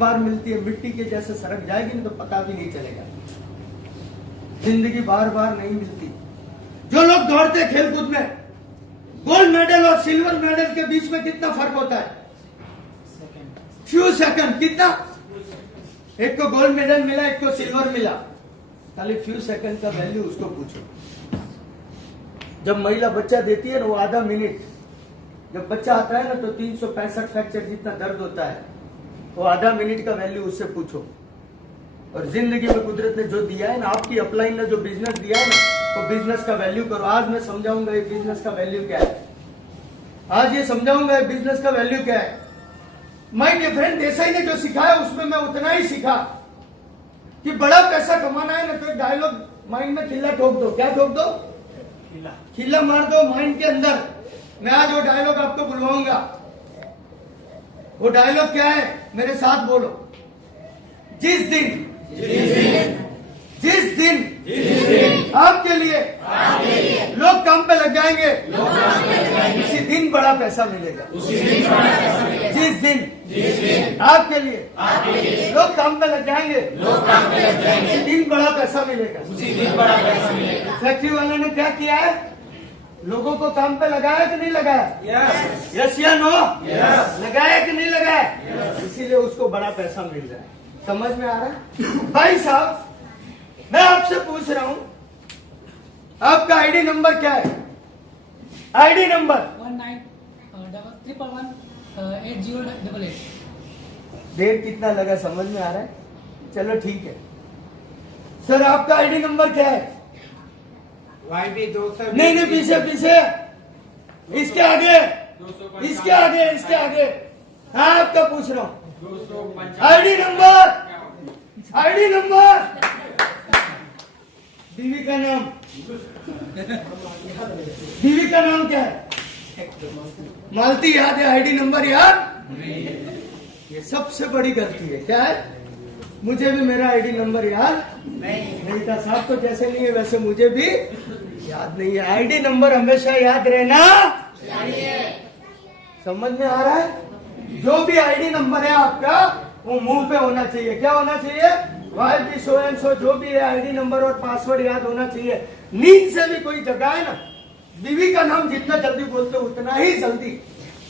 बार मिलती है, मिट्टी के जैसे सरक जाएगी ना तो पता भी नहीं चलेगा। जिंदगी बार बार नहीं मिलती। जो लोग दौड़ते खेलकूद में, गोल्ड मेडल और सिल्वर मेडल के बीच में कितना फर्क होता है? Few second. कितना? एक को गोल्ड मेडल मिला, एक को सिल्वर मिला, खाली फ्यू सेकंड का वैल्यू उसको पूछो। जब महिला बच्चा देती है ना, वो आधा मिनट, जब बच्चा आता है ना तो 365 फ्रैक्चर जितना दर्द होता है, वो आधा मिनट का वैल्यू उससे पूछो। और जिंदगी में कुदरत ने जो दिया है ना, आपकी अपलाइन ने जो बिजनेस दिया है ना, वो बिजनेस का वैल्यू करो। आज मैं समझाऊंगा ये बिजनेस का वैल्यू क्या है। आज ये समझाऊंगा ये बिजनेस का वैल्यू क्या है। माय डियर फ्रेंड, देसाई ने जो सिखाया उसमें मैं उतना ही सीखा कि बड़ा पैसा कमाना है ना तो एक डायलॉग माइंड में खिल्ला ठोक दो। क्या ठोक दो? खिल्ला मार दो माइंड के अंदर। मैं आज वो डायलॉग आपको बुलवाऊंगा। वो डायलॉग क्या है? मेरे साथ बोलो। जिस दिन आपके लिए लोग काम पे लग जाएंगे, उसी दिन बड़ा पैसा मिलेगा। जिस दिन आपके लिए लोग काम पे लग जाएंगे, उसी दिन बड़ा पैसा मिलेगा। फैक्ट्री वाले ने क्या किया है? लोगों को काम पे लगाया कि नहीं लगाया? यस या नो? लगाया कि नहीं लगाया? इसीलिए उसको बड़ा पैसा मिल रहा है। समझ में आ रहा है? भाई साहब, मैं आपसे पूछ रहा हूं, आपका आईडी नंबर क्या है? ID number 1911118088। डेट कितना लगा? समझ में आ रहा है? चलो ठीक है। सर आपका आईडी नंबर क्या है? नहीं, पीछे इसके आगे, इसके आगे। हाँ, आपका पूछ रहा हूँ। ID number. बीवी का नाम क्या है? मालती याद है, आईडी नंबर याद? ये सबसे बड़ी गलती है। क्या है? मुझे भी मेरा आईडी नंबर याद नहीं था। साहब तो जैसे नहीं है वैसे मुझे भी याद नहीं है। आईडी नंबर हमेशा याद रहना चाहिए। समझ में आ रहा है? जो भी आईडी नंबर है आपका, वो मुंह पे होना चाहिए। क्या होना चाहिए? YB सो एंड सो, जो भी है आईडी नंबर और पासवर्ड याद होना चाहिए। नींद से भी कोई जगह है ना, बीवी का नाम जितना जल्दी बोलते हो उतना ही जल्दी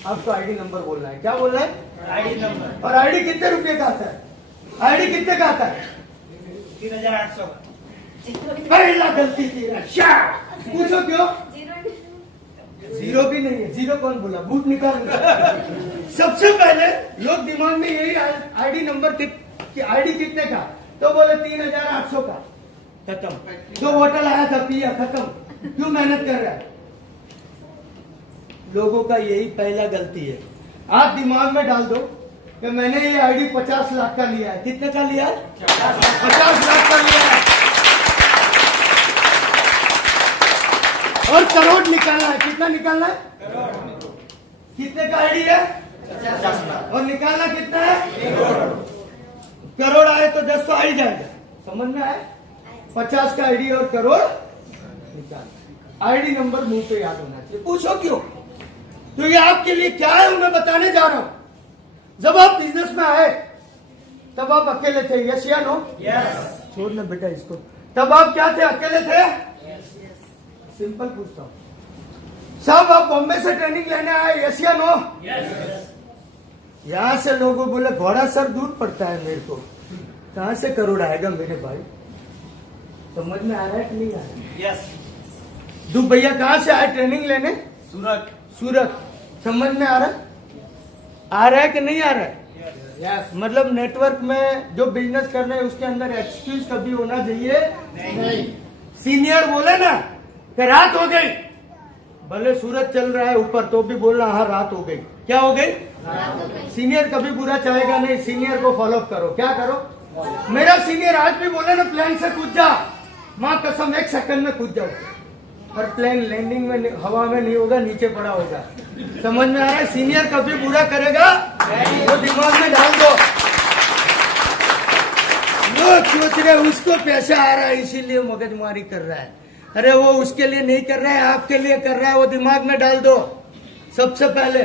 आपको आईडी नंबर बोलना है। क्या बोलना है? ID number. और आईडी कितने रुपए का आता है? आईडी कितने का आता है? 3800। पहला गलती थी। पूछो क्यों? जीरो भी नहीं है। जीरो कौन बोला? बूट निकाल। सबसे पहले लोग दिमाग में यही आईडी नंबर कि आईडी कितने का, तो बोले 3800 का। खत्म। जो होटल आया था पिया, खत्म। क्यों मेहनत कर रहा है? लोगों का यही पहला गलती है। आप दिमाग में डाल दो कि मैंने ये आईडी 50 लाख का लिया है। कितने का लिया है? 50 लाख का लिया है। और करोड़ निकालना है। कितना निकालना है? कितने का आईडी है? 50 लाख। और निकालना कितना है? करोड़ आए तो 10 तो आ ही जाएगा। समझ में आए? 50 का आईडी और करोड़ निकाल। आईडी नंबर मुंह पे याद होना चाहिए। पूछो क्यों? तो ये आपके लिए क्या है मैं बताने जा रहा हूं। जब आप बिजनेस में आए तब आप अकेले थे। यस या नो? यस। छोड़ना बेटा इसको। तब आप क्या थे? अकेले थे? सिंपल पूछता हूँ। साहब आप बॉम्बे से ट्रेनिंग लेने आए? यस या नो? यस। यहाँ से लोगों बोले घोड़ा सर दूर पड़ता है मेरे को, कहाँ से करोड़ आएगा मेरे भाई? समझ में आ रहा है कि नहीं आ रहा है? यस। दू भैया कहाँ से आए ट्रेनिंग लेने? सूरत। समझ में आ रहा है? आ रहा है कि नहीं आ रहा है? यस। मतलब नेटवर्क में जो बिजनेस कर रहे हैं उसके अंदर एक्सक्यूज कभी होना चाहिए नहीं। सीनियर बोले ना कि रात हो गई, भले सूरज चल रहा है ऊपर तो भी बोलना हाँ रात हो गई। क्या हो गई? सीनियर कभी बुरा चाहेगा नहीं। सीनियर को फॉलो करो। क्या करो? मेरा सीनियर आज भी बोले ना प्लेन से कूद जा, माँ कसम 1 सेकंड में कूद जाओ। पर प्लेन लैंडिंग में हवा में नहीं होगा, नीचे पड़ा होगा। समझ में आ रहा है? सीनियर कभी बुरा करेगा वो दिमाग में डाल दो। लोग सोच रहे उसको पैसा आ रहा है इसीलिए मगजमारी कर रहा है। अरे वो उसके लिए नहीं कर रहा है, आपके लिए कर रहा है। वो दिमाग में डाल दो। सबसे पहले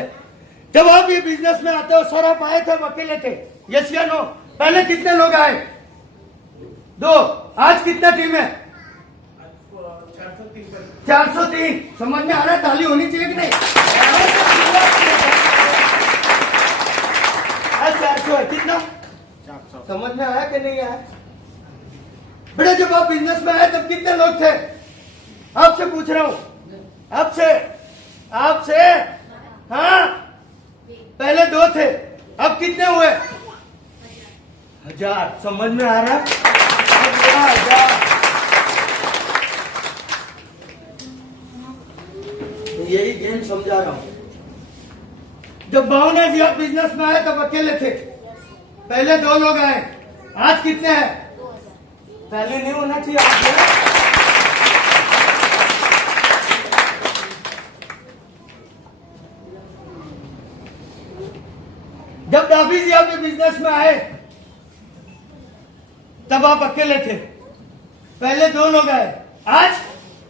जब आप ये बिजनेस में आते हो, सर आप आए थे, अकेले थे? यस या नो? पहले कितने लोग आए? 2। आज कितना टीम है? 403। समझ में आ रहा है? ताली होनी चाहिए कि नहीं? आज 400 है। कितना? समझ में आया कि नहीं आया? बेटा जब आप बिजनेस में आए तब कितने लोग थे? आपसे पूछ रहा हूं, आपसे। हाँ, पहले 2 थे, अब कितने हुए? 1000। समझ में आ रहा है? 1000। यही गेम समझा रहा हूं। जब भावना जी आप बिजनेस में आए तब अकेले थे, पहले 2 लोग आए, आज कितने हैं? पहले नहीं होना चाहिए आप। जब डाबी जी आप बिजनेस में आए तब आप अकेले थे, पहले 2 लोग आए, आज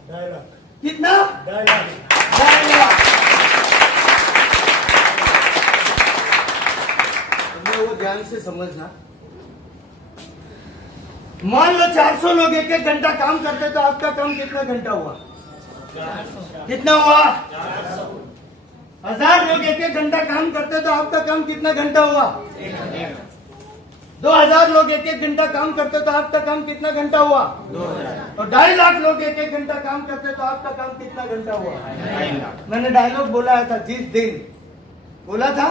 2.5 लाख। कितना? 2.5 लाख। वो ध्यान से समझना। मान लो 400 लोग 1-1 घंटा काम करते तो आपका काम कितना घंटा हुआ? कितना हुआ? 1000 लोग 1-1 घंटा काम करते तो आपका काम कितना घंटा हुआ? 2000 लोग 1-1 घंटा काम करते तो आपका काम कितना घंटा हुआ? 2000। और 2.5 लाख लोग 1-1 घंटा काम करते तो आपका काम कितना घंटा हुआ? 2.5 लाख। मैंने डायलॉग बोला था, जिस दिन बोला था,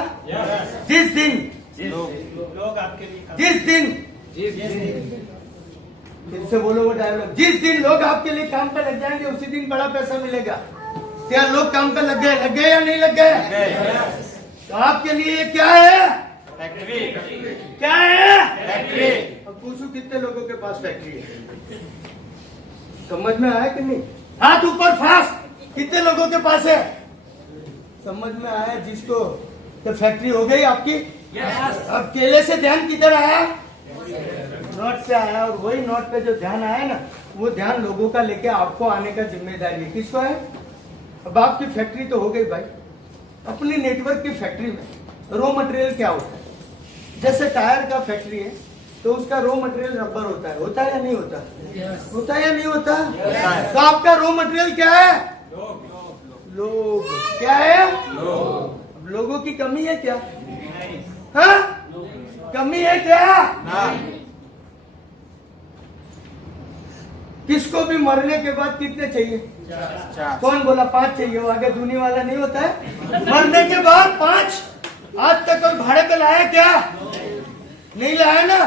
जिस दिन लोग आपके लिए जिस दिन फिर से बोलो वो डायलॉग, जिस दिन लोग आपके लिए काम पे लग जाएंगे उसी दिन बड़ा पैसा मिलेगा। क्या लोग काम पे लग गए या नहीं लग गए? तो आपके लिए क्या है? फैक्ट्री। क्या है? फैक्ट्री। अब पूछो कितने लोगों के पास फैक्ट्री है? समझ में आया कि नहीं? हाथ ऊपर फास्ट। कितने लोगों के पास है? समझ में आया जिसको? तो फैक्ट्री हो गई आपकी। अब केले से ध्यान किधर आया? नोट से आया। और वही नोट पे जो ध्यान आया ना, वो ध्यान लोगों का लेके आपको आने का जिम्मेदारी किसको है? अब आपकी फैक्ट्री तो हो गई भाई। अपनी नेटवर्क की फैक्ट्री में रॉ मटेरियल क्या होता है? जैसे टायर का फैक्ट्री है तो उसका रॉ मटेरियल रबर होता है या नहीं होता? होता है या नहीं होता? तो आपका रॉ मटेरियल क्या है? लोग। क्या है? लोग। लोगों की कमी है क्या? हाँ? कमी है क्या? किसको भी मरने के बाद कितने चाहिए? 4। कौन बोला 5 चाहिए? वो आगे दूनी वाला नहीं होता है? मरने के बाद 5। आज तक कोई भाड़े पे लाया क्या? नहीं लाया ना।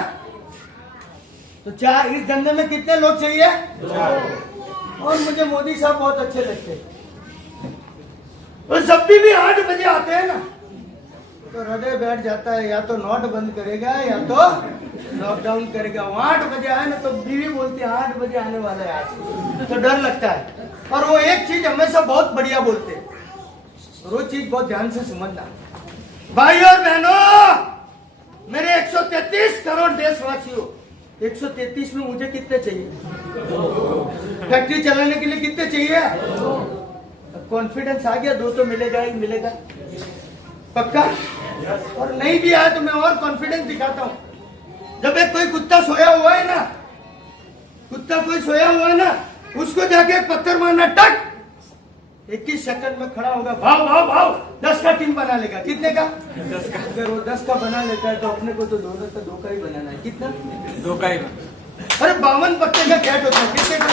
तो 4। इस धंधे में कितने लोग चाहिए? 4। और मुझे मोदी साहब बहुत अच्छे लगते हैं। और जब भी 8 बजे आते हैं ना तो हृदय बैठ जाता है, या तो नोट बंद करेगा या तो लॉकडाउन करेगा। वो 8 बजे आए ना तो बीवी बोलती है 8 बजे आने वाला है आज, तो डर लगता है। और वो एक चीज हमेशा बहुत बढ़िया बोलते हैं, और वो चीज बहुत ध्यान से समझना। भाई और बहनों, मेरे 133 करोड़ देशवासियों, 133 में मुझे कितने चाहिए? फैक्ट्री चलाने के लिए कितने चाहिए? कॉन्फिडेंस आ गया? 2 तो मिलेगा ही मिलेगा, पक्का। और नहीं भी आया तो मैं और कॉन्फिडेंस दिखाता हूं। जब एक कोई कुत्ता सोया हुआ है ना, कुत्ता कोई सोया हुआ है ना, उसको जाके एक पत्थर मारना, टक, 21 सेकंड में खड़ा होगा, भाव भाव भाव, 10 का टीम बना लेगा। कितने का? 10 का। अगर वो 10 का बना लेता है तो अपने को तो 2 का ही बनाना है। कितना? 2 का ही। अरे 52 पत्ते का कैट होता है, कितने का?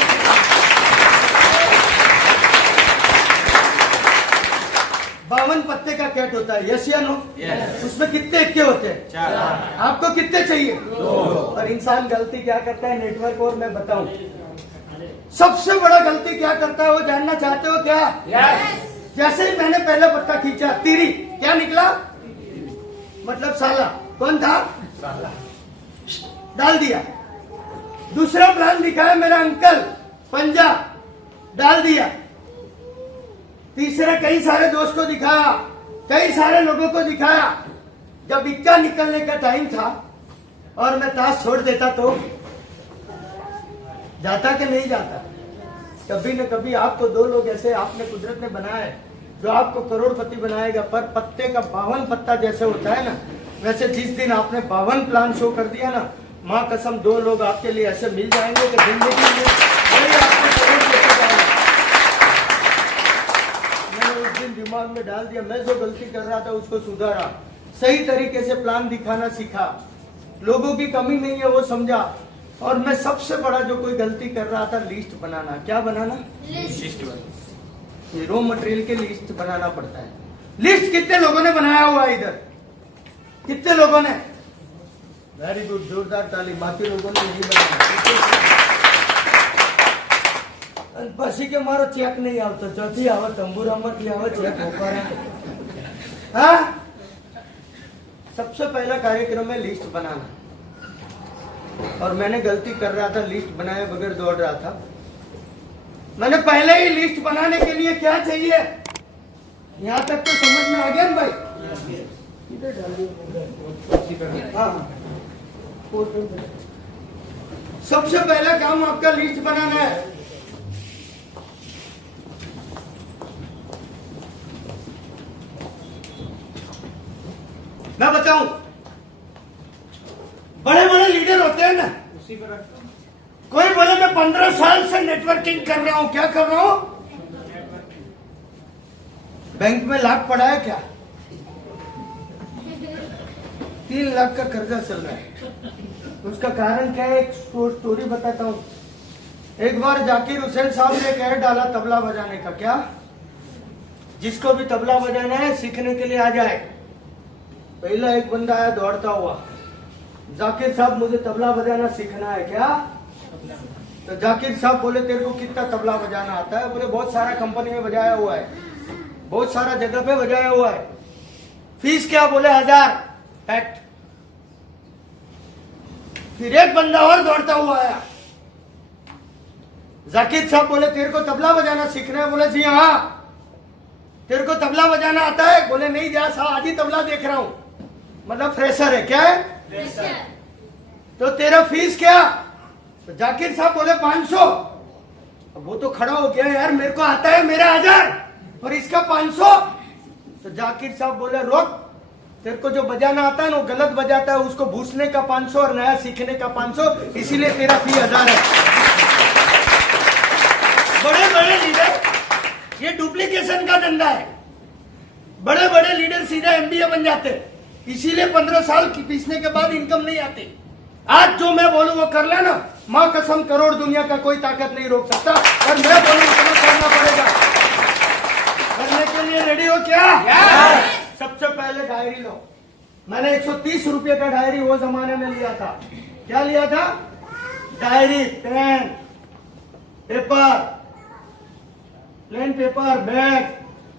52 पत्ते का कैट होता है, यस या नो? उसमें कितने इक्के होते हैं? 4। आपको कितने चाहिए? 2। और इंसान गलती क्या करता है नेटवर्क, और मैं बताऊं सबसे बड़ा गलती क्या करता है, वो जानना चाहते हो क्या? जैसे ही मैंने पहला पत्ता खींचा, तीरी, क्या निकला? मतलब साला। कौन था? साला। डाल दिया। दूसरा प्लान दिखाया मेरा अंकल, पंजा, डाल दिया। तीसरा कई सारे दोस्त को दिखाया, कई सारे लोगों को दिखाया। जब इक्का निकलने का टाइम था और मैं ताश छोड़ देता तो जाता कि नहीं जाता? कभी न कभी आपको 2 लोग ऐसे आपने कुदरत ने बनाया है जो आपको करोड़पति बनाएगा। पर पत्ते का 52 पत्ता जैसे होता है ना, वैसे जिस दिन आपने 52 प्लान शो कर दिया ना, माँ कसम 2 लोग आपके लिए ऐसे मिल जाएंगे कि जिंदगी में वही आपको करोड़ लेके जाएंगे। मैंने उस दिन दिमाग में डाल दिया, मैं जो गलती कर रहा था उसको सुधारा, सही तरीके से प्लान दिखाना सीखा, लोगों की कमी नहीं है वो समझा। और मैं सबसे बड़ा जो कोई गलती कर रहा था, लिस्ट बनाना। क्या बनाना? लिस्ट ये रॉ मटेरियल के लिस्ट बनाना पड़ता है। लिस्ट कितने लोगों ने बनाया हुआ है इधर? कितने लोगों ने? वेरी गुड, जोरदार ताली। बाकी लोगों ने नहीं बनाया। पसी के मारो चेक नहीं आवता, चौथी आवा तंबूरा मत ले आवा चेक हो पा रहा। हाँ, सबसे पहला कार्यक्रम है लिस्ट बनाना। और मैंने गलती कर रहा था, लिस्ट बनाए बगैर दौड़ रहा था। मैंने पहले ही लिस्ट बनाने के लिए क्या चाहिए, यहाँ तक तो समझ में आ गया ना भाई? हाँ, सबसे पहला काम आपका लिस्ट बनाना है। मैं बताऊं, बड़े बड़े लीडर होते हैं ना, उसी पर रखो। कोई बोले मैं 15 साल से नेटवर्किंग कर रहा हूं। क्या कर रहा हूं? बैंक में लाख पड़ा है क्या? 3 लाख का कर्जा चल रहा है। उसका कारण क्या है? एक स्टोरी बताता हूं। एक बार जाकिर हुसैन साहब ने एक ऐड डाला तबला बजाने का। क्या? जिसको भी तबला बजाना है सीखने के लिए आ जाए। पहला एक बंदा आया दौड़ता हुआ, जाकिर साहब मुझे तबला बजाना सीखना है। क्या? तो जाकिर साहब बोले तेरे को कितना तबला बजाना आता है? बोले बहुत सारा कंपनी में बजाया हुआ है, बहुत सारा जगह पे बजाया हुआ है। फीस क्या? बोले 1000 पैट। फिर एक बंदा और दौड़ता हुआ आया, जाकिर साहब बोले तेरे को तबला बजाना सीखना है? बोले जी हाँ। तेरे को तबला बजाना आता है? बोले नहीं जा साहब, आज ही तबला देख रहा हूं। मतलब फ्रेशर है। क्या है? फ्रेशर। तो तेरा फीस क्या? तो जाकिर साहब बोले 500। वो तो खड़ा हो गया, यार मेरे को आता है मेरा 1000 और इसका 500। तो जाकिर साहब बोले रोक, तेरे को जो बजाना आता है ना वो गलत बजाता है, उसको भूसने का 500 और नया सीखने का 500, इसीलिए तेरा फी 1000 है। बड़े बड़े लीडर, ये डुप्लीकेशन का धंधा है। बड़े बड़े लीडर सीधा एमबीए बन जाते हैं, इसीलिए 15 साल की पीसने के बाद इनकम नहीं आती। आज जो मैं बोलूं वो कर लेना, मां कसम करोड़ दुनिया का कोई ताकत नहीं रोक सकता। और मैं बोलूं इतना करना पड़ेगा। करने के लिए रेडी हो क्या? सबसे पहले डायरी लो। मैंने 130 रुपए का डायरी वो जमाने में लिया था। क्या लिया था? Diary, pen, paper, plain paper, bag,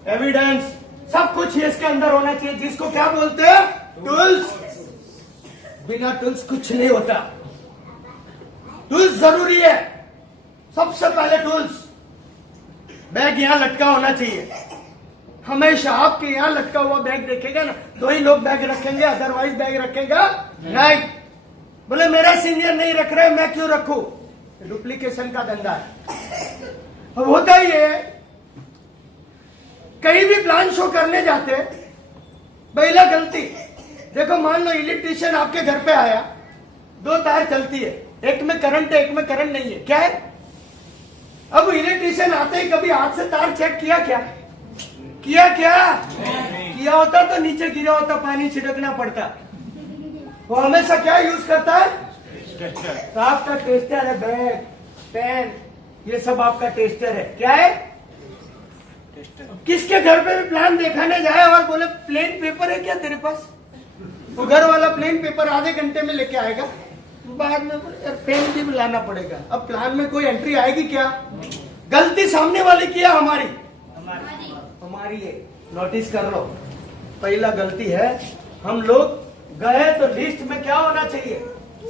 evidence, सब कुछ इसके अंदर होना चाहिए, जिसको क्या बोलते हैं? टूल्स। बिना टूल्स कुछ नहीं होता। टूल्स जरूरी है। सबसे पहले टूल्स। बैग यहां लटका होना चाहिए हमेशा। आपके यहां लटका हुआ बैग देखेगा ना तो ही लोग बैग रखेंगे, अदरवाइज बैग रखेगा नहीं। बोले मेरा सीनियर नहीं रख रहे, मैं क्यों रखूं? डुप्लीकेशन का धंधा है। अब होता ही है, कहीं भी प्लान शो करने जाते, पहला गलती देखो, मान लो इलेक्ट्रिशियन आपके घर पे आया, 2 तार चलती है, एक में करंट है एक में करंट नहीं है। क्या है? अब इलेक्ट्रिशियन आते ही कभी हाथ से तार चेक किया? क्या किया? किया होता तो नीचे गिरा होता, पानी छिड़कना पड़ता। वो हमेशा क्या यूज करता है? तो आपका टेस्टर है, बैग, पेन, ये सब आपका टेस्टर है। क्या है? किसके घर पे भी प्लान दिखाने जाए और बोले प्लेन पेपर है क्या तेरे पास? तो घर वाला प्लेन पेपर आधे घंटे में लेके आएगा, बाद में पेन भी लाना पड़ेगा। अब प्लान में कोई एंट्री आएगी क्या? गलती सामने वाले किया, हमारी है। नोटिस कर लो, पहला गलती है हम लोग गए तो लिस्ट में क्या होना चाहिए?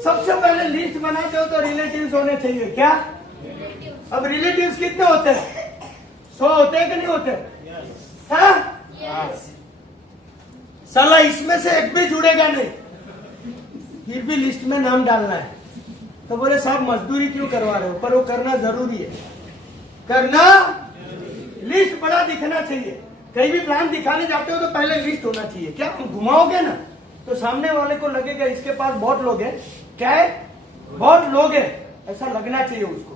सबसे पहले लिस्ट बनाते हो तो रिलेटिव्स होने चाहिए। क्या? अब रिलेटिव्स कितने होते हैं? 100 होते हैं कि नहीं होते? हाँ? साला इसमें से एक भी जुड़ेगा नहीं, फिर भी लिस्ट में नाम डालना है। तो बोले साहब मजदूरी क्यों करवा रहे हो? पर वो करना जरूरी है। करना, लिस्ट बड़ा दिखना चाहिए। कहीं भी प्लान दिखाने जाते हो तो पहले लिस्ट होना चाहिए। क्या? हम घुमाओगे ना, तो सामने वाले को लगेगा इसके पास बहुत लोग हैं। क्या है? बहुत लोग हैं, ऐसा लगना चाहिए उसको।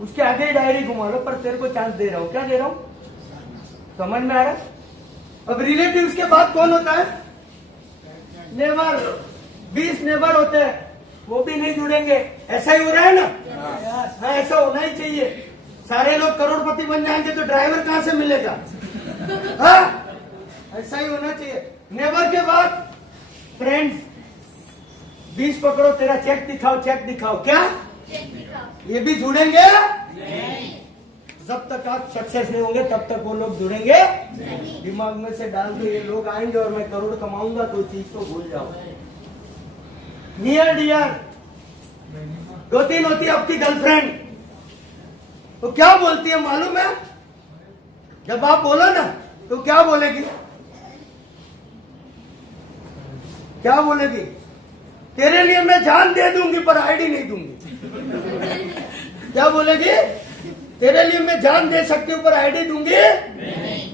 उसके आगे ही डायरी घुमा लो, पर तेरे को चांस दे रहा हूं। क्या दे रहा हूं? समझ में आ रहा है? अब रिलेटिव्स के बाद कौन होता है? नेबर। 20 नेबर होते हैं, वो भी नहीं जुड़ेंगे। ऐसा ही हो रहा है ना? हाँ, ऐसा होना ही चाहिए। सारे लोग करोड़पति बन जाएंगे तो ड्राइवर कहां से मिलेगा? हाँ, ऐसा ही होना चाहिए। नेबर के बाद फ्रेंड्स। 20 पकड़ो, तेरा चेक दिखाओ, चेक दिखाओ। क्या ये भी जुड़ेंगे? जब तक आप सक्सेस नहीं होंगे तब तक वो लोग जुड़ेंगे। दिमाग में से डाल के ये लोग आएंगे और मैं करोड़ कमाऊंगा, कोई चीज तो भूल जाओ। नियर डियर 2-3 होती है आपकी गर्लफ्रेंड, तो क्या बोलती है मालूम है? जब आप बोलो ना तो क्या बोलेगी? क्या बोलेगी? तेरे लिए मैं जान दे दूंगी पर आईडी नहीं दूंगी। क्या बोलेगी? तेरे लिए मैं जान दे सकती हूँ पर आईडी दूंगी?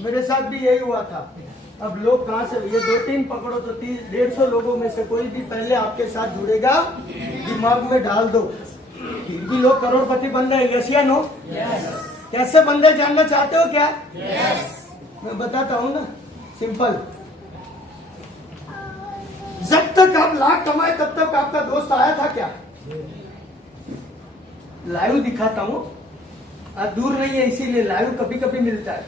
मेरे साथ भी यही हुआ था। अब लोग कहां से, ये 2-3 पकड़ो तो 150 लोगों में से कोई भी पहले आपके साथ जुड़ेगा। दिमाग में डाल दो, फिर भी लोग करोड़पति बन रहे। यस या नो? कैसे बन रहे जानना चाहते हो क्या? मैं बताता हूँ ना, सिंपल। जब तक आप लाख कमाए तब तक आपका दोस्त आया था क्या? लाइव दिखाता हूँ, आज दूर नहीं है इसीलिए लाइव कभी कभी मिलता है।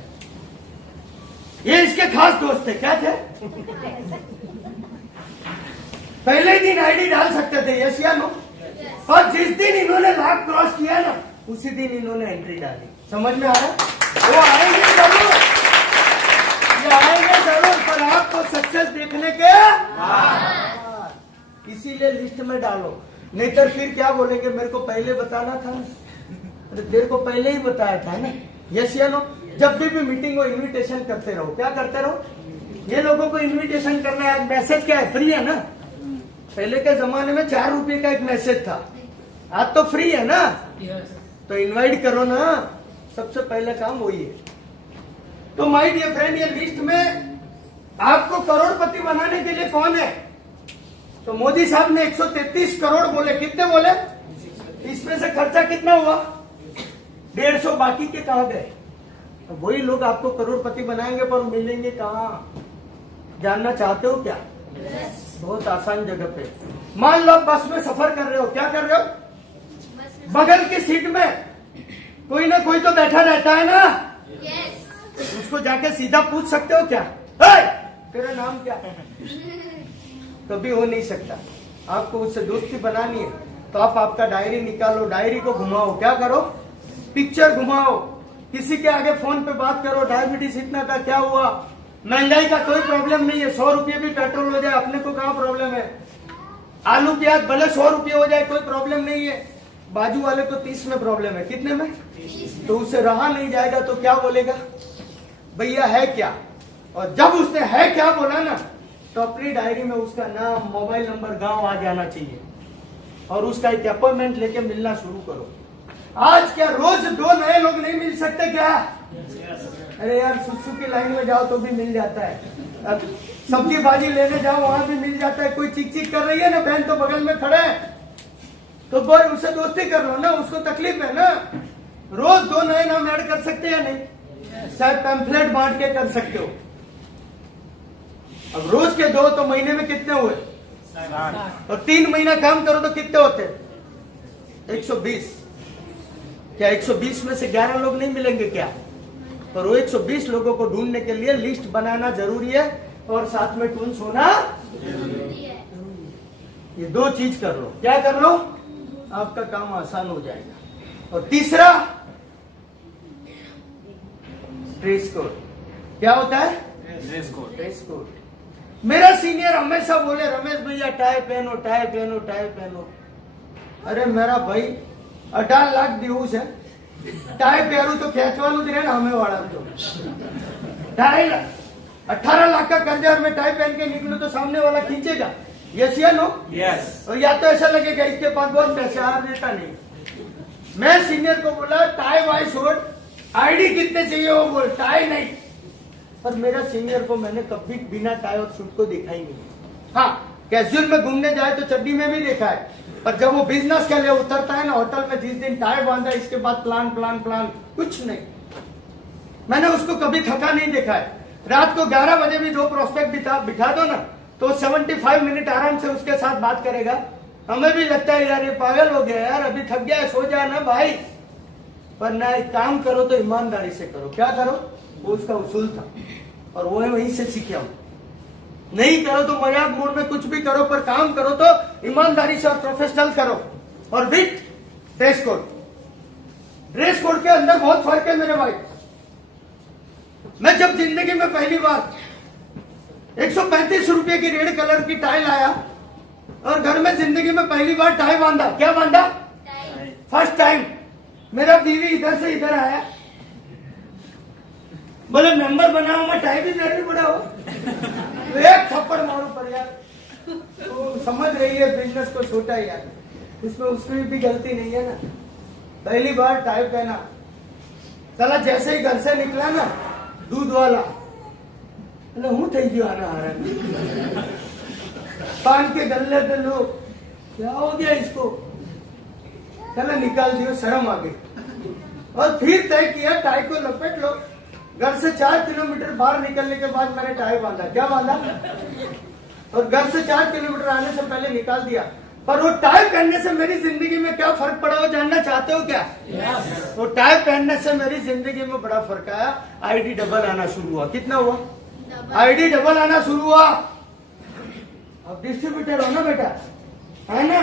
ये इसके खास दोस्त थे। क्या थे? पहले दिन आईडी डाल सकते थे। यस या नो? और जिस दिन इन्होंने लाख क्रॉस किया ना, उसी दिन इन्होंने एंट्री डाली। समझ में आ रहा है? वो आएंगे जरूर, ये आएंगे जरूर, पर आपको सक्सेस देखने के इसीलिए लिस्ट में डालो। नहीं तो फिर क्या बोलेंगे? मेरे को पहले बताना था ना। अरे तेरे को पहले ही बताया था ना। यस या नो? जब भी मीटिंग हो इनविटेशन करते रहो। क्या करते रहो? ये लोगों को इनविटेशन करना है। मैसेज क्या है? फ्री है ना? पहले के जमाने में 4 रुपए का एक मैसेज था, आज तो फ्री है ना। तो इनवाइट करो ना, सबसे पहले काम वही है। तो माय डियर फ्रेंड, ये लिस्ट में आपको करोड़पति बनाने के लिए कौन है? तो मोदी साहब ने 133 करोड़ बोले। कितने बोले? इसमें से खर्चा कितना हुआ? 150। बाकी के कहां गए? वही लोग आपको करोड़पति बनाएंगे, पर मिलेंगे कहाँ? जानना चाहते हो क्या? बहुत आसान जगह पे। मान लो बस में सफर कर रहे हो। क्या कर रहे हो? बगल की सीट में कोई ना कोई तो बैठा रहता है ना। उसको जाके सीधा पूछ सकते हो क्या? तेरा नाम क्या है? कभी हो नहीं सकता। आपको उससे दोस्ती बनानी है तो आप आपका डायरी निकालो, डायरी को घुमाओ। क्या करो? पिक्चर घुमाओ, किसी के आगे फोन पे बात करो। डायबिटीज इतना था, क्या हुआ? महंगाई का कोई प्रॉब्लम नहीं है, 100 रुपये भी पेट्रोल हो जाए, अपने को कहाँ प्रॉब्लम है? आलू प्याज भले 100 रुपये हो जाए, कोई प्रॉब्लम नहीं है। बाजू वाले को 30 में प्रॉब्लम है। कितने में? तो उससे रहा नहीं जाएगा तो क्या बोलेगा? भैया है क्या? और जब उसने है क्या बोला ना, तो अपनी डायरी में उसका नाम, मोबाइल नंबर, गांव आ जाना चाहिए और उसका एक अपॉइंटमेंट लेके मिलना शुरू करो। आज क्या रोज 2 नए लोग नहीं मिल सकते क्या? अरे यार, सुसु की लाइन में जाओ तो भी मिल जाता है। सब्जी भाजी लेने जाओ वहां भी मिल जाता है। कोई चिक चिक कर रही है ना, बहन तो बगल में खड़े है, तो बोल उससे दोस्ती कर लो ना। उसको तकलीफ है ना। रोज 2 नए नाम ऐड कर सकते हैं नहीं? शायद पैम्फलेट बांट के कर सकते हो। अब रोज के 2 तो महीने में कितने हुए? और 3 महीना काम करो तो कितने होते? 120। क्या 120 में से 11 लोग नहीं मिलेंगे क्या? पर वो 120 लोगों को ढूंढने के लिए लिस्ट बनाना जरूरी है और साथ में टूल्स होना जरूरी है। ये 2 चीज कर लो। क्या कर लो? आपका काम आसान हो जाएगा। और तीसरा, ड्रेस कोड। क्या होता है? Dress code. Dress code. मेरा सीनियर हमेशा बोले, रमेश भैया टाई पहनो, टाई पहनो, टाई पहनो। अरे मेरा भाई 18 लाख दिवस है, टाई પહેરું तो ખેંચવાનું જ રહે ને हमें वाला तो 18 लाख का कर्जा और मैं टाई पहन के निकलूं तो सामने वाला खींचेगा। यस या नो? यस। और या तो ऐसा लगेगा इसके पास बहुत पैसे, हार देता नहीं। मैं सीनियर को बोला टाई वाई शूट, आईडी कितने चाहिए? वो बोल टाई नहीं। पर मेरा सीनियर को मैंने कभी बिना टाई और सूट को देखा ही नहीं। हाँ, कैजुअल में घूमने जाए तो चड्डी में भी देखा है, पर जब वो बिजनेस के लिए उतरता है ना होटल में, जिस दिन टाई बांधा इसके बाद प्लान प्लान प्लान कुछ नहीं। मैंने उसको कभी थका नहीं देखा है। रात को 11 बजे भी जो प्रोस्पेक्ट बिठा दो ना तो 75 मिनट आराम से उसके साथ बात करेगा। हमें भी लगता है यार ये पागल हो गया यार, अभी थक गया है, सो जा ना भाई। पर ना, एक काम करो तो ईमानदारी से करो। क्या करो, वो उसका उसूल था और वो है वहीं से सीखा हूं। नहीं करो तो मजाक मूड में कुछ भी करो, पर काम करो तो ईमानदारी से और प्रोफेशनल करो। और with dress code, dress code के अंदर बहुत फर्क है मेरे भाई। मैं जब जिंदगी में पहली बार 135 रुपए की रेड कलर की टाई लाया और घर में जिंदगी में पहली बार टाई बांधा। क्या बांधा? First time. मेरा बीवी इधर से इधर आया, बोले मेंबर बनाओ, मैं टाई भी नहीं बड़ा हो। एक थप्पड़ मारो पर यार, तो समझ रही है बिजनेस को छोटा यार, इसमें उसकी भी गलती नहीं है ना। पहली बार टाई पहना, चला जैसे ही घर से निकला ना, दूध वाला हूँ थी जो आना आ रहा पान के गले पे लो, क्या हो गया इसको, चला निकाल दियो, शर्म आ गई। और फिर तय किया टाई को लपेट लो। घर से 4 किलोमीटर बाहर निकलने के बाद मैंने टाई बांधा। क्या बांधा? और घर से 4 किलोमीटर आने से पहले निकाल दिया। पर वो टाई पहनने से मेरी जिंदगी में क्या फर्क पड़ा, वो जानना चाहते हो क्या? वो टाई पहनने से मेरी जिंदगी में बड़ा फर्क आया। आईडी डबल आना शुरू हुआ। कितना हुआ? आईडी डबल आना शुरू हुआ। अब डिस्ट्रीब्यूटर हो ना बेटा, है ना?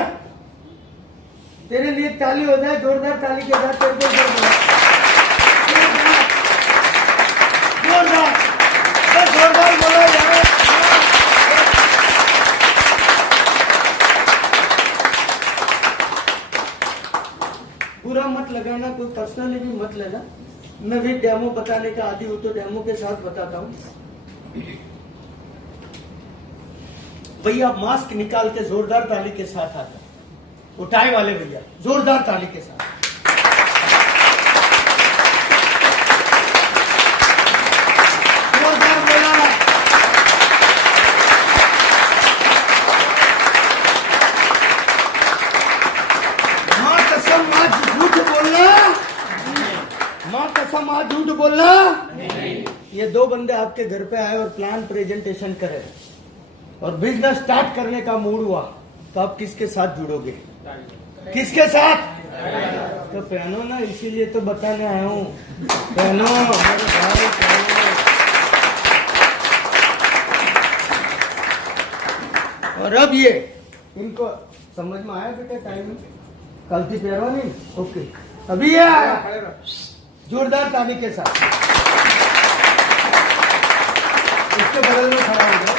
तेरे लिए ताली हो जाए, जोरदार ताली के साथ तेरे को जोरदार जोरदार बोलो यार। पूरा मत लगाना, कोई पर्सनली भी मत लेना। मैं भी डेमो बताने का आदी हूं तो डेमो के साथ बताता हूं। भैया मास्क निकाल के जोरदार ताली के साथ आता, वो टाई वाले भैया जोरदार ताली के साथ। जोरदार बोला। मां कसम आज झूठ बोलना, मां कसम आज झूठ बोलना। ये 2 बंदे आपके घर पे आए और प्लान प्रेजेंटेशन करे और बिजनेस स्टार्ट करने का मूड हुआ, तो आप किसके साथ जुड़ोगे? किसके साथ? तो पहनो ना, इसीलिए तो बताने आया हूँ, पहनो मेरे भाई, पहनो। और अब ये इनको समझ में आया बेटा, टाइम गलती पैरवा नहीं। ओके, अभी ये आया जोरदार ताली के साथ। इसके बगल में खड़ा हो गया।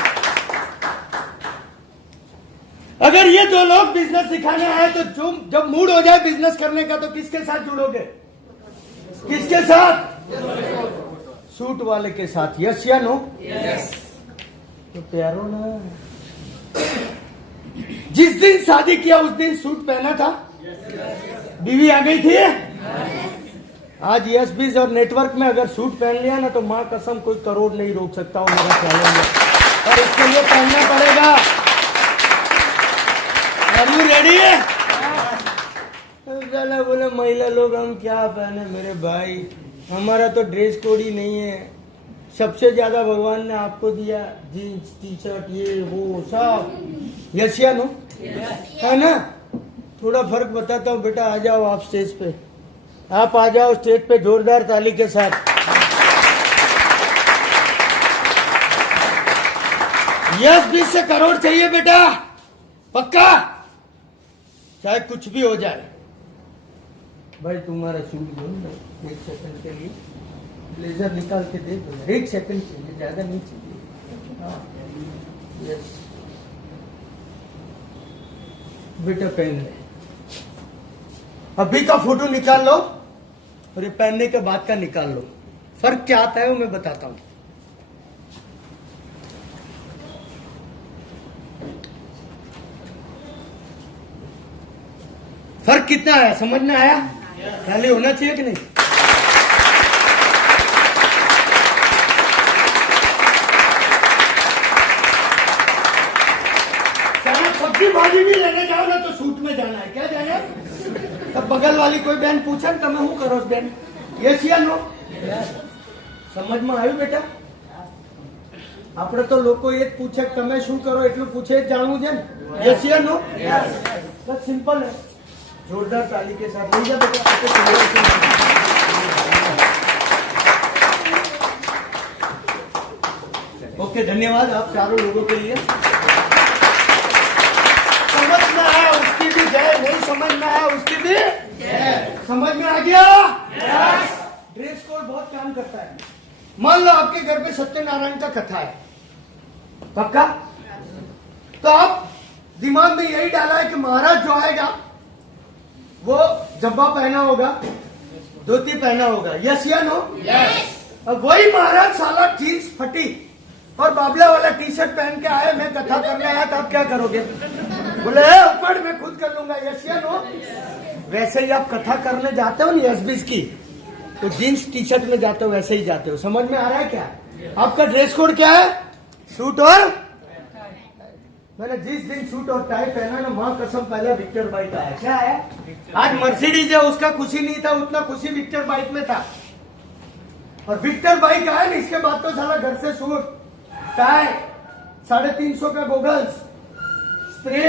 अगर ये 2 लोग बिजनेस सिखाने आए तो जो जब मूड हो जाए बिजनेस करने का तो किसके साथ जुड़ोगे? किसके साथ? सूट वाले के साथ। यस या नो? यस। तो प्यारो ना, जिस दिन शादी किया उस दिन सूट पहना था? बीवी आ गई थी? आज यस बीज और नेटवर्क में अगर सूट पहन लिया ना तो मां कसम कोई करोड़ नहीं रोक सकता हूं मेरा चैलेंज है। और इसके लिए पहनना पड़ेगा। रेडी है? बोले महिला लोग हम क्या पहने मेरे भाई, हमारा तो ड्रेस कोड ही नहीं है। सबसे ज्यादा भगवान ने आपको दिया जीन्स टी शर्ट ये वो सब। यस या नो? है ना? थोड़ा फर्क बताता हूँ बेटा, आ जाओ आप स्टेज पे, आप आ जाओ स्टेज पे जोरदार ताली के साथ। यस 20 से करोड़ चाहिए बेटा, पक्का, चाहे कुछ भी हो जाए। भाई तुम्हारा शूट दो 1 सेकंड के लिए, ब्लेजर निकाल के दे दो। 1 सेकंड चाहिए, ज्यादा नहीं चाहिए। हाँ यस बेटा, पहन ले। अभी का फोटो निकाल लो और ये पहनने के बाद का निकाल लो। फर्क क्या आता है वो मैं बताता हूं। फर्क कितना आया, समझ में आया? खाली होना चाहिए कि नहीं? कोई भी लेने जाओ ना तो सूट में जाना है, क्या जाना है? तब बगल वाली कोई बहन पूछे तो मैं हूँ करो बहन, यस या नो? समझ में આવ્યું બેટા? આપણે તો લોકો એ જ પૂછે કે તમે શું કરો એટલું પૂછે જ જાણવું છે ને, યસ યા નો? બસ સિમ્પલ है। जोरदार ताली के साथ नहीं जा बेटा। ओके, धन्यवाद आप चारों लोगों के लिए। समझ में आया उसकी भी जय, नहीं समझ में आया उसकी भी जय। समझ में आ गया? ड्रेस कोड बहुत काम करता है। मान लो आपके घर पे सत्यनारायण का कथा है, पक्का? तो आप दिमाग में यही डाला है कि महाराज जो आएगा वो जब्बा पहना होगा, धोती पहना होगा, यस या नो? अब वही महाराज साला जीन्स फटी और बाबला वाला टी शर्ट पहन के आया, मैं कथा करने आया तो आप क्या करोगे? बोले ऊपर मैं खुद कर लूंगा, यस या नो? वैसे ही आप कथा करने जाते हो ना एसबीस की, तो जीन्स टी शर्ट में जाते हो वैसे ही जाते हो। समझ में आ रहा है क्या? आपका ड्रेस कोड क्या है? सूट और, मैंने जिस दिन सूट और टाई पहना ना, मां कसम पहले विक्टर बाइक आया। क्या है? आज मर्सिडीज है, उसका खुशी नहीं था उतना खुशी विक्टर बाइक में था। और विक्टर बाइक आया ना, इसके बाद तो साला घर से सूट टाई 350 का गोगल्स स्प्रे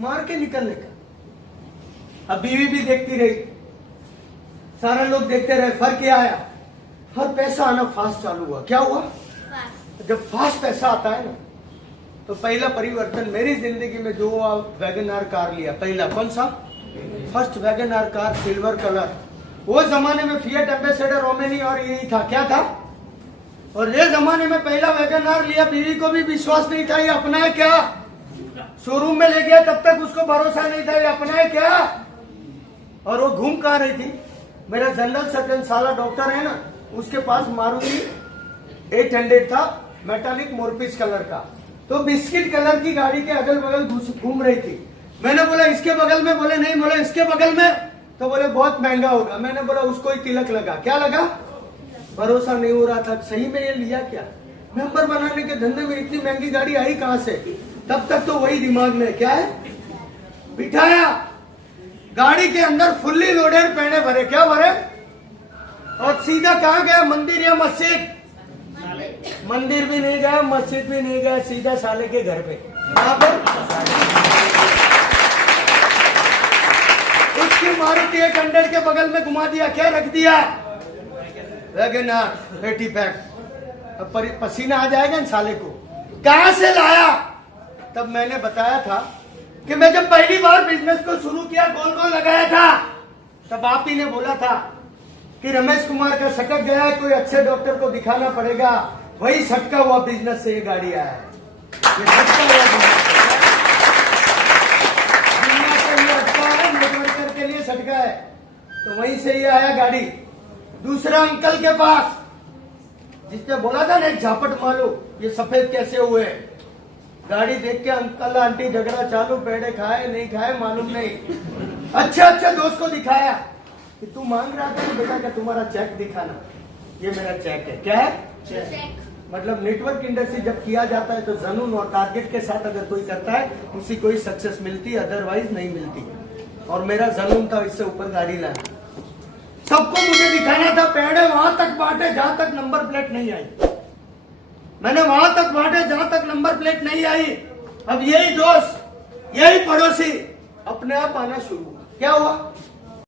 मार के निकलने का। अब बीवी भी देखती रही, सारे लोग देखते रहे, फर्क क्या आया? हर पैसा आना फास्ट चालू हुआ। क्या हुआ? जब फास्ट पैसा आता है ना, तो पहला परिवर्तन मेरी जिंदगी में जो हुआ, वैगन आर कार लिया। पहला कौन सा? First wagon R car, silver colour. वो जमाने में फिएट एम्बेसडर रोमेनी और यही था, क्या था? और ये जमाने में पहला वैगन आर लिया, बीवी को भी विश्वास नहीं था ये अपना है क्या। शोरूम में ले गया तब तक उसको भरोसा नहीं था ये अपना है क्या। और वो घूम कहाँ रही थी? मेरा जनरल सर्जन साला डॉक्टर है ना, उसके पास मारुति 800 था, मेटालिक मोरपीस कलर का। तो बिस्किट कलर की गाड़ी के अगल बगल घूम रही थी। मैंने बोला इसके बगल में, बोले नहीं, बोले इसके बगल में, तो बोले बहुत महंगा होगा। मैंने बोला उसको ही तिलक लगा। क्या लगा? भरोसा नहीं हो रहा था, सही में ये लिया क्या? मेंबर बनाने के धंधे में इतनी महंगी गाड़ी आई कहां से? तब तक तो वही दिमाग में क्या है, बिठाया गाड़ी के अंदर फुल्ली लोडेड पहने भरे। क्या भरे? और सीधा कहाँ गया? मंदिर या मस्जिद? मंदिर भी नहीं गया, मस्जिद भी नहीं गया, सीधा साले के घर पे। कहाँ पे? उसकी मारुति 800 के बगल में घुमा दिया। क्या रख दिया? Wagon R 80 pack. अब पसीना आ जाएगा इन साले को। कहां से लाया? तब मैंने बताया था कि मैं जब पहली बार बिजनेस को शुरू किया, गोल गोल लगाया था, तब आप ही ने बोला था कि रमेश कुमार का सटक गया है, कोई अच्छे डॉक्टर को दिखाना पड़ेगा। वही सटका हुआ बिजनेस से ये गाड़ी आया है। ये सटका हुआ दुनिया के लिए अटका है, नेटवर्कर के लिए सटका है, तो वहीं से ये आया गाड़ी। दूसरा अंकल के पास, जिसने बोला था ना एक झापट मारो ये सफेद कैसे हुए, गाड़ी देख के अंकल आंटी झगड़ा चालू, पेड़े खाए नहीं खाए मालूम नहीं। अच्छे दोस्त को दिखाया कि तू मांग रहा था ना बेटा, का तुम्हारा चेक दिखाना, ये मेरा चेक है। क्या है? चेक। मतलब नेटवर्क इंडस्ट्री जब किया जाता है तो जुनून और टारगेट के साथ अगर कोई करता है उसी को ही सक्सेस मिलती है, अदरवाइज नहीं मिलती। और मेरा जुनून था इससे ऊपर गाड़ी लाना। सबको मुझे दिखाना था, पेड़े वहां तक बांटे जहां तक नंबर प्लेट नहीं आई। मैंने वहां तक बांटे जहां तक नंबर प्लेट नहीं आई। अब यही दोस्त, यही पड़ोसी अपने आप आना शुरू हुआ। क्या हुआ?